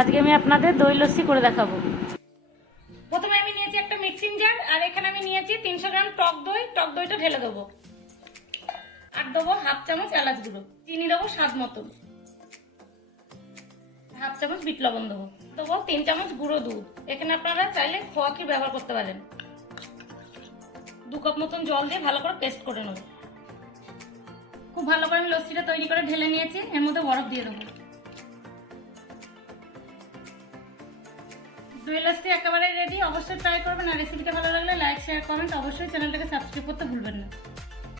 আজকে আমি আপনাদের দই লস্যি করে দেখাবো। প্রথমে আমি নিয়েছি একটা মিক্সিং জার, আর এখানে আমি নিয়েছি 300 গ্রাম টক দই। টক দইটা ঢেলে দেবো, আর দেবো হাফ চামচ এলাচ গুঁড়ো, চিনি দেবো স্বাদ মতন, হাফ চামচ বিট লবণ দেবো, 3 চামচ গুঁড়ো দুধ। এখানে আপনারা চাইলে খোয়া ক্ষীর ব্যবহার করতে পারেন। 2 কাপ মতন জল দিয়ে ভালো করে পেস্ট করে নেবো। খুব ভালো করে আমি লস্যিটা তৈরি করে ঢেলে নিয়েছি, এর মধ্যে বরফ দিয়ে দেবো। দই লস্যি একেবারে রেডি। অবশ্যই ট্রাই করবেন, আর রেসিপিটা ভালো লাগলে লাইক শেয়ার কমেন্ট, অবশ্যই চ্যানেলটাকে সাবস্ক্রাইব করতে ভুলবেন না।